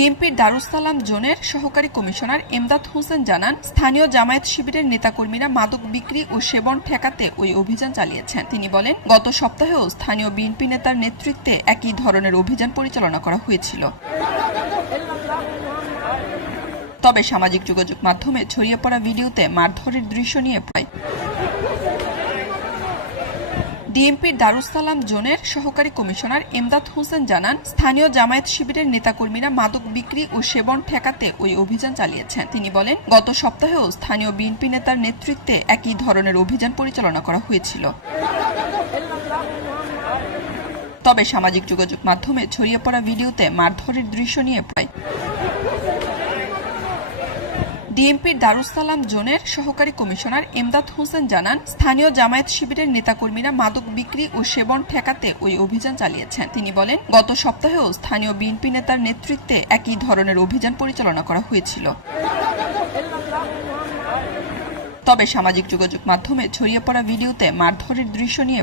ডিএমপির দারুস সালাম জোনের সহকারী কমিশনার এমদাদ হোসেন জানান, স্থানীয় জামায়াত শিবিরের নেতাকর্মীরা মাদক বিক্রি ও সেবন ঠেকাতে ওই অভিযান চালিয়েছেন। তিনি বলেন, গত সপ্তাহেও স্থানীয় বিএনপি নেতার নেতৃত্বে একই ধরনের অভিযান পরিচালনা করা হয়েছিল। তবে সামাজিক যোগাযোগ মাধ্যমে ছড়িয়ে পড়া ভিডিওতে মারধরের দৃশ্য নিয়ে প্রায় ডিএমপির দারুস সালাম জোনের সহকারী কমিশনার এমদাদ হোসেন জানান, স্থানীয় জামায়াত শিবিরের নেতাকর্মীরা মাদক বিক্রি ও সেবন ঠেকাতে ওই অভিযান চালিয়েছেন। তিনি বলেন, গত সপ্তাহেও স্থানীয় বিএনপি নেতার নেতৃত্বে একই ধরনের অভিযান পরিচালনা করা হয়েছিল। তবে সামাজিক যোগাযোগ মাধ্যমে ছড়িয়ে পড়া ভিডিওতে মারধরের দৃশ্য নিয়ে প্রায় ডিএমপির দারুস সালাম জোনের সহকারী কমিশনার এমদাদ হোসেন জানান, স্থানীয় জামায়াত শিবিরের নেতাকর্মীরা মাদক বিক্রি ও সেবন ঠেকাতে ওই অভিযান চালিয়েছেন। তিনি বলেন, গত সপ্তাহেও স্থানীয় বিএনপি নেতার নেতৃত্বে একই ধরনের অভিযান পরিচালনা করা হয়েছিল। তবে সামাজিক যোগাযোগ মাধ্যমে ছড়িয়ে পড়া ভিডিওতে মারধরের দৃশ্য নিয়ে